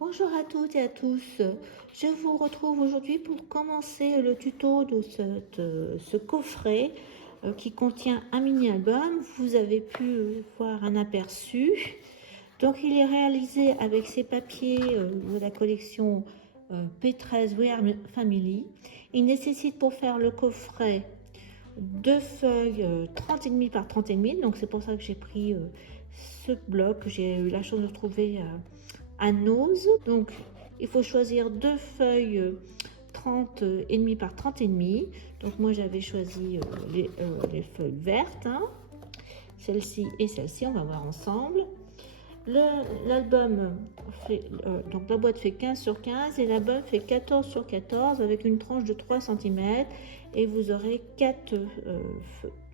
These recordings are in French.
Bonjour à toutes et à tous, je vous retrouve aujourd'hui pour commencer le tuto de ce coffret qui contient un mini-album. Vous avez pu voir un aperçu. Donc il est réalisé avec ces papiers de la collection P13 Wear Family. Il nécessite pour faire le coffret deux feuilles 30,5 par 30,5, donc c'est pour ça que j'ai pris ce bloc. J'ai eu la chance de trouver à Nose. Donc il faut choisir deux feuilles 30,5 par 30,5. Donc moi j'avais choisi les feuilles vertes, hein. Celle-ci et celle-ci, on va voir ensemble. L'album fait donc la boîte fait 15 sur 15 et l'album fait 14 sur 14 avec une tranche de 3 cm et vous aurez 4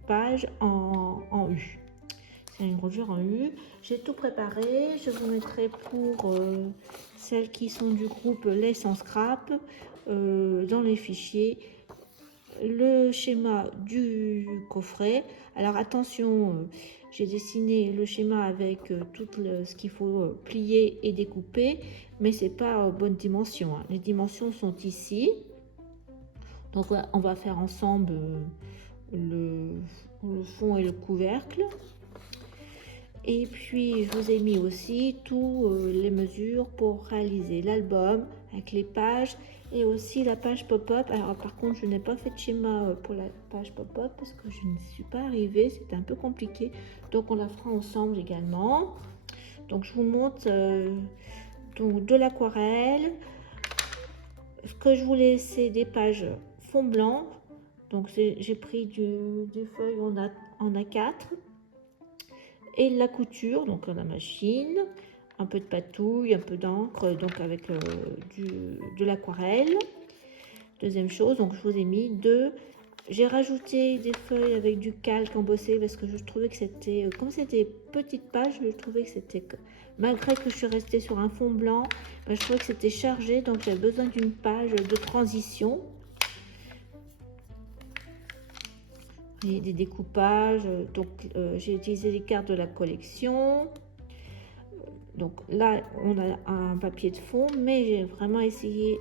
pages en U. C'est une reliure en U. J'ai tout préparé. Je vous mettrai pour celles qui sont du groupe Les Sans Scrap dans les fichiers le schéma du coffret. Alors attention, j'ai dessiné le schéma avec tout ce qu'il faut plier et découper, mais c'est pas bonne dimension, hein. Les dimensions sont ici. Donc on va faire ensemble le fond et le couvercle. Et puis je vous ai mis aussi toutes les mesures pour réaliser l'album avec les pages et aussi la page pop-up. Alors par contre je n'ai pas fait de schéma pour la page pop-up parce que je ne suis pas arrivée, c'était un peu compliqué, donc on la fera ensemble également. Donc je vous montre donc de l'aquarelle. Ce que je voulais, c'est des pages fond blanc, donc j'ai pris des feuilles en A4 et la couture, donc la machine, un peu de patouille, un peu d'encre, donc avec de l'aquarelle. Deuxième chose, donc je vous ai mis j'ai rajouté des feuilles avec du calque embossé parce que je trouvais que c'était, comme c'était petites pages, je trouvais que c'était, malgré que je suis restée sur un fond blanc, je trouvais que c'était chargé, donc j'avais besoin d'une page de transition. Et des découpages, donc j'ai utilisé les cartes de la collection. Donc là on a un papier de fond, mais j'ai vraiment essayé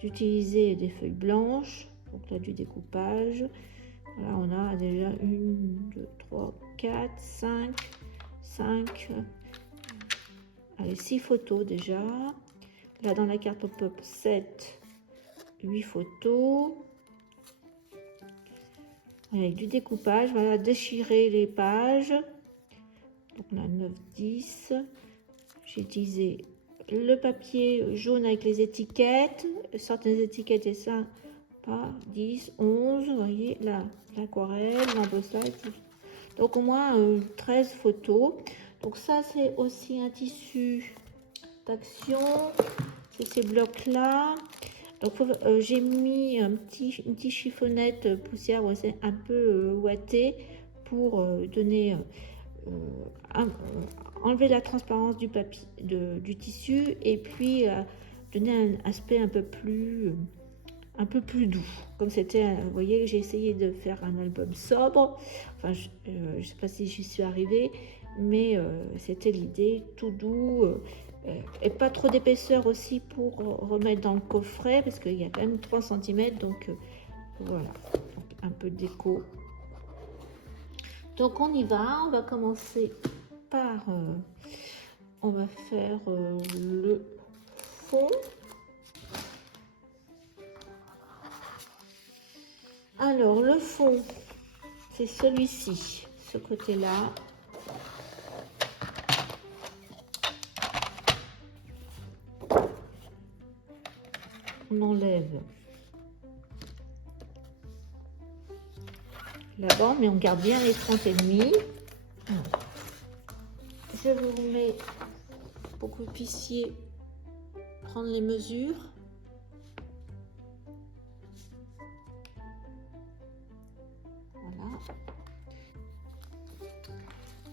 d'utiliser des feuilles blanches. Donc là du découpage. Là on a déjà 1, 2, 3, 4, 5, allez, 6 photos déjà. Là dans la carte pop-up 7, 8 photos. Avec du découpage, voilà, déchirer les pages. Donc là 9, 10. J'ai utilisé le papier jaune avec les étiquettes, certaines étiquettes et ça pas 10, 11, vous voyez là l'aquarelle, l'embossage, donc au moins 13 photos. Donc ça c'est aussi un tissu d'action, c'est ces blocs là. Donc j'ai mis une petite chiffonnette poussière, ouais, c'est un peu ouaté pour donner enlever la transparence du papier, du tissu, et puis donner un aspect un peu plus doux. Comme c'était, vous voyez, j'ai essayé de faire un album sobre. Enfin, je ne sais pas si j'y suis arrivée, mais c'était l'idée, tout doux. Et pas trop d'épaisseur aussi pour remettre dans le coffret, parce qu'il y a quand même 3 cm, donc voilà, donc, un peu de déco. Donc on y va, on va commencer par, on va faire le fond. Alors le fond, c'est celui-ci, ce côté-là. On enlève la bande, mais on garde bien les 30,5. Je vous remets pour que vous puissiez prendre les mesures. Voilà.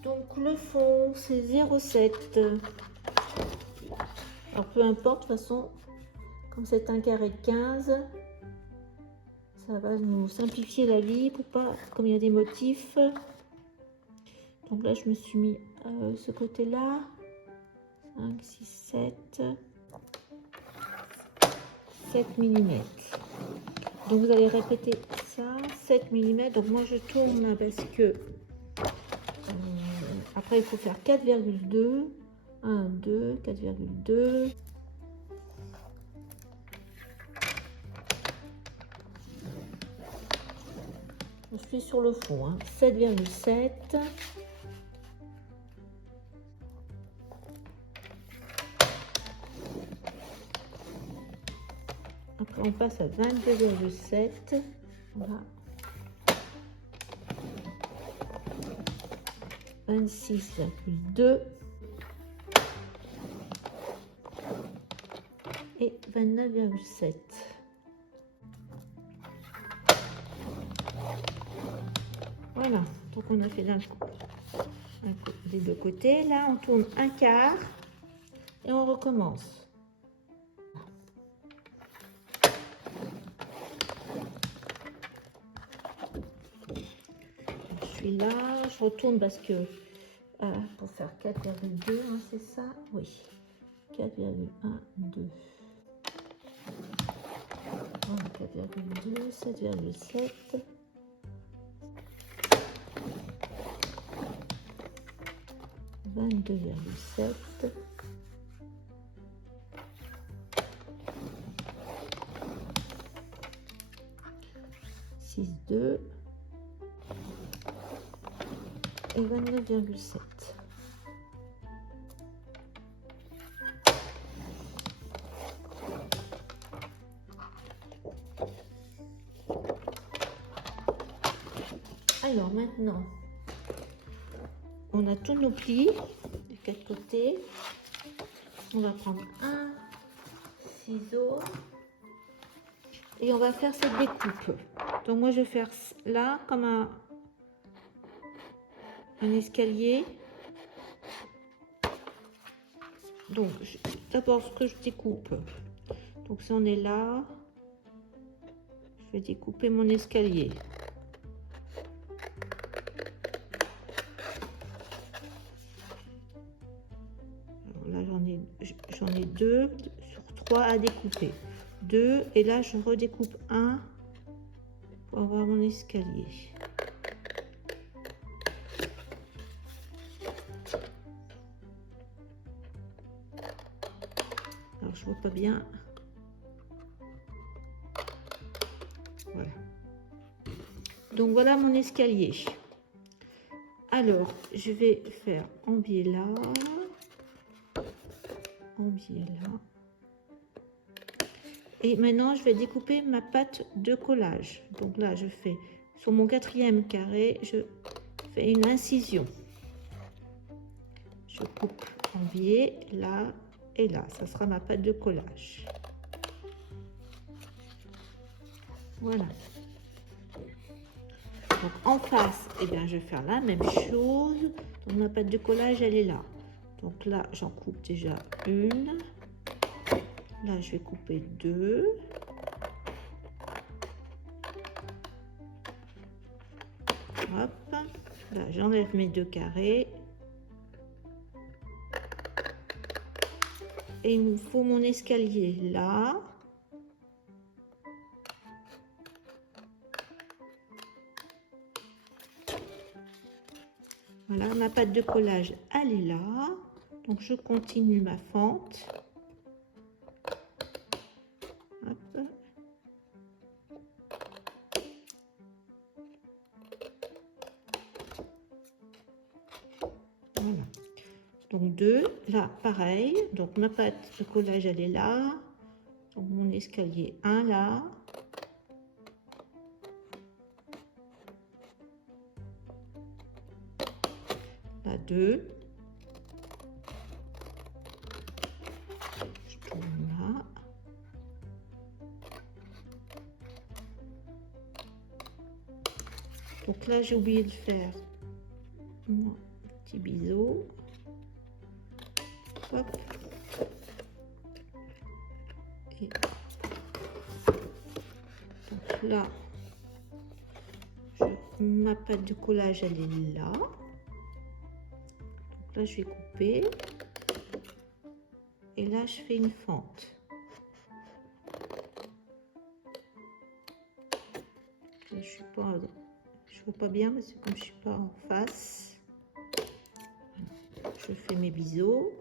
Donc le fond, c'est 0,7. Alors peu importe, de toute façon, comme c'est un carré de 15, ça va nous simplifier la vie pour pas, comme il y a des motifs. Donc là je me suis mis ce côté là, 5, 6, 7, 7 mm. Donc vous allez répéter ça, 7 mm. Donc moi je tourne là parce que après il faut faire 4,2. 1, 2, 4,2. Je suis sur le fond, hein. 7,7. Après on passe à 22,7. Voilà. 26,2 et 29,7. Voilà, donc on a fait des deux côtés. Là, on tourne un quart et on recommence. Je suis là, je retourne parce que pour faire 4,2, hein, c'est ça? Oui. 4,12. 4,2, 7,7. 22,7. 6,2 et 29,7. Alors maintenant, on a tous nos plis des quatre côtés. On va prendre un ciseau et on va faire cette découpe. Donc moi je vais faire là comme un escalier. Donc d'abord ce que je découpe. Donc si on est là, je vais découper mon escalier. Là j'en ai deux sur trois à découper. Deux et là je redécoupe un pour avoir mon escalier. Alors je vois pas bien. Voilà. Donc voilà mon escalier. Alors je vais faire en biais là. En biais là. Et maintenant je vais découper ma pâte de collage. Donc là je fais sur mon quatrième carré, je fais une incision. Je coupe en biais là et là, ça sera ma pâte de collage. Voilà. Donc en face, eh bien, je vais faire la même chose. Donc ma pâte de collage, elle est là. Donc là, j'en coupe déjà une. Là, je vais couper deux. Hop. Là, j'enlève mes deux carrés. Et il me faut mon escalier là. Voilà, ma pâte de collage, elle est là. Donc, je continue ma fente. Hop. Voilà. Donc, deux. Là, pareil. Donc, ma pâte de collage, elle est là. Donc, mon escalier, un là. Là, deux. Je tourne là. Donc là, j'ai oublié de faire mon petit biseau. Hop. Et donc là, ma pâte de collage, elle est là. Donc là, je vais couper. et là je fais une fente. Là, je vois pas bien parce que comme je suis pas en face, je fais mes biseaux.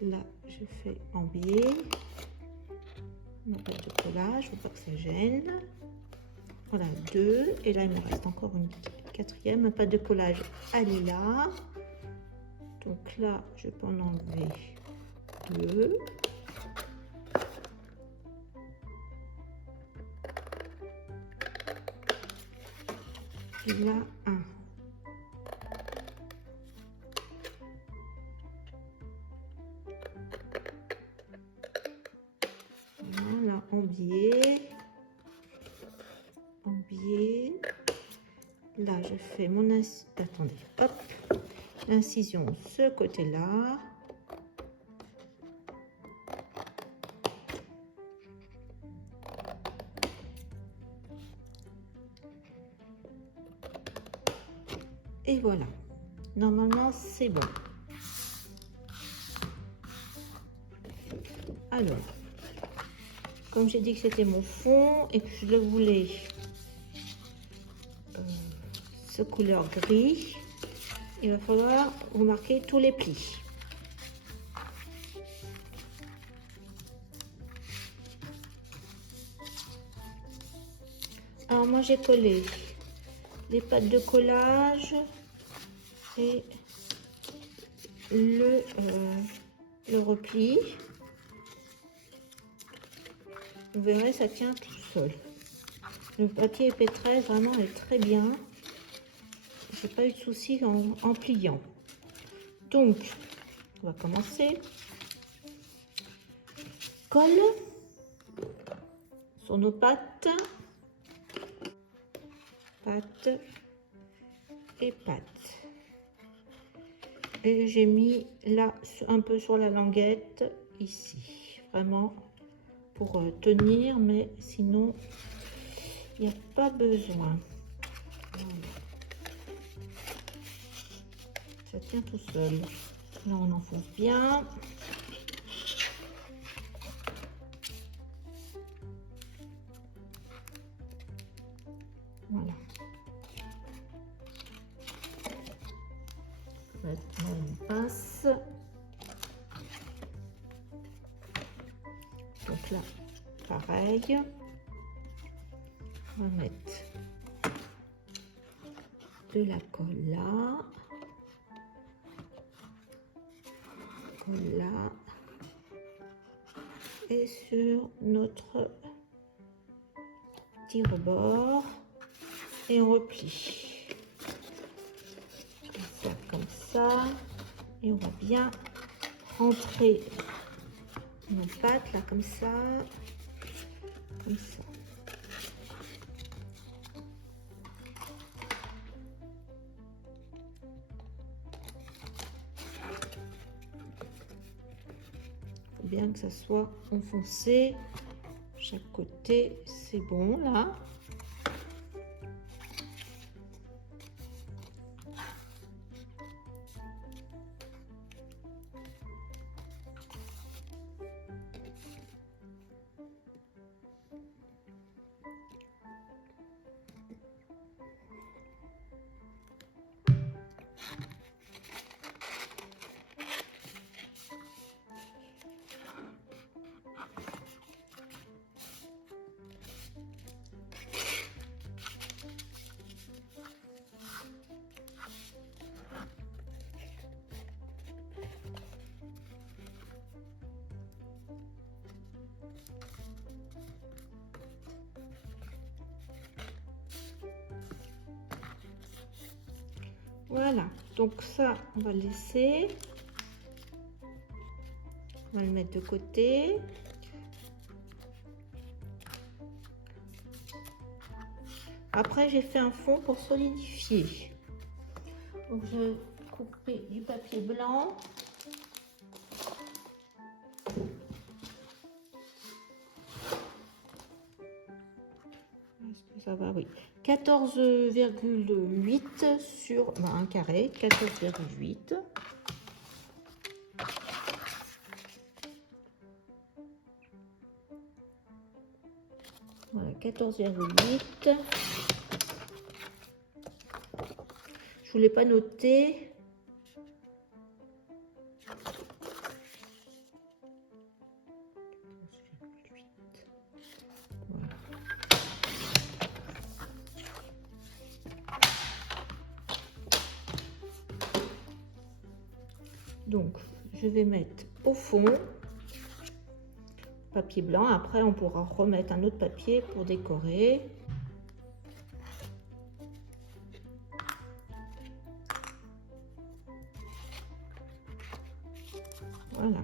Là je fais en biais. On n'a pas de collage, faut pas que ça gêne. Voilà, 2, et là il me reste encore une quatrième, pas de collage, elle est là. Donc là je peux en enlever 2. Et là 1. Voilà, en biais. En biais. Là je fais mon attendez, hop, l'incision ce côté là. Et voilà, normalement c'est bon. Alors, comme j'ai dit que c'était mon fond et que je le voulais ce couleur gris, il va falloir vous marquer tous les plis. Alors moi j'ai collé les pattes de collage et le repli. Vous verrez, ça tient tout seul. Le papier Pétresse vraiment est très bien. J'ai pas eu de soucis en pliant. Donc, on va commencer. Colle sur nos pattes. Pattes et pattes. Et j'ai mis là un peu sur la languette ici. Vraiment pour tenir, mais sinon il n'y a pas besoin. Voilà. Ça tient tout seul. Là on enfonce bien. Voilà. Maintenant on passe. Donc là, pareil. On va mettre de la colle là. Colle là. Et sur notre petit rebord. Et on replie. Comme ça. Et on va bien rentrer nos pattes là, comme ça. Comme ça. Faut bien que ça soit enfoncé. Chaque côté, c'est bon là. Voilà, donc ça, on va le laisser. On va le mettre de côté. Après, j'ai fait un fond pour solidifier. Donc, je vais couper du papier blanc. Est-ce que ça va? Oui. 14,8 sur un carré, 14,8. Voilà, 14,8. Je ne l'ai pas noté. Voilà. Donc, je vais mettre au fond papier blanc. Après, on pourra remettre un autre papier pour décorer. Voilà.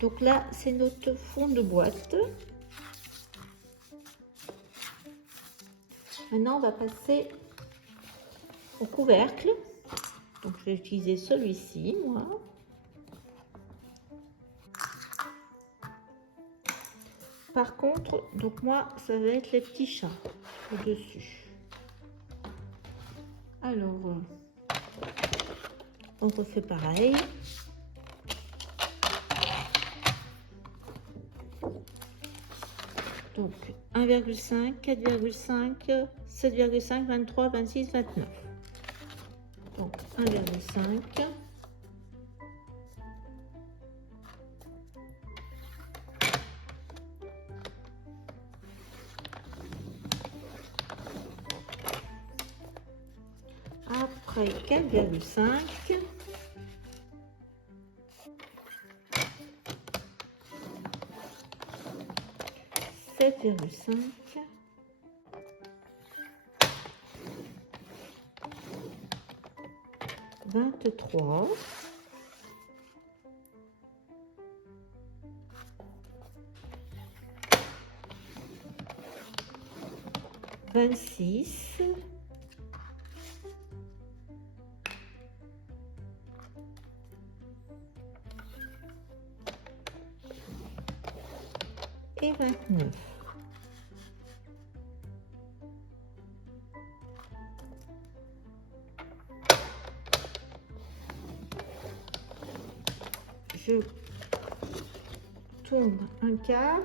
Donc là, c'est notre fond de boîte. Maintenant, on va passer au couvercle. Donc, je vais utiliser celui-ci, moi. Par contre, donc moi, ça va être les petits chats au-dessus. Alors, on refait pareil. Donc 1,5, 4,5, 7,5, 23, 26, 29. Donc 1,5. Après 4,5. 7,5. 23. 26. Et 29. Je tourne un quart.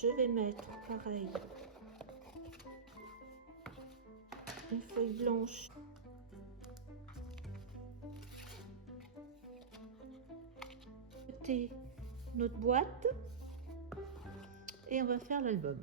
je vais mettre pareil une feuille blanche notre boîte et on va faire l'album.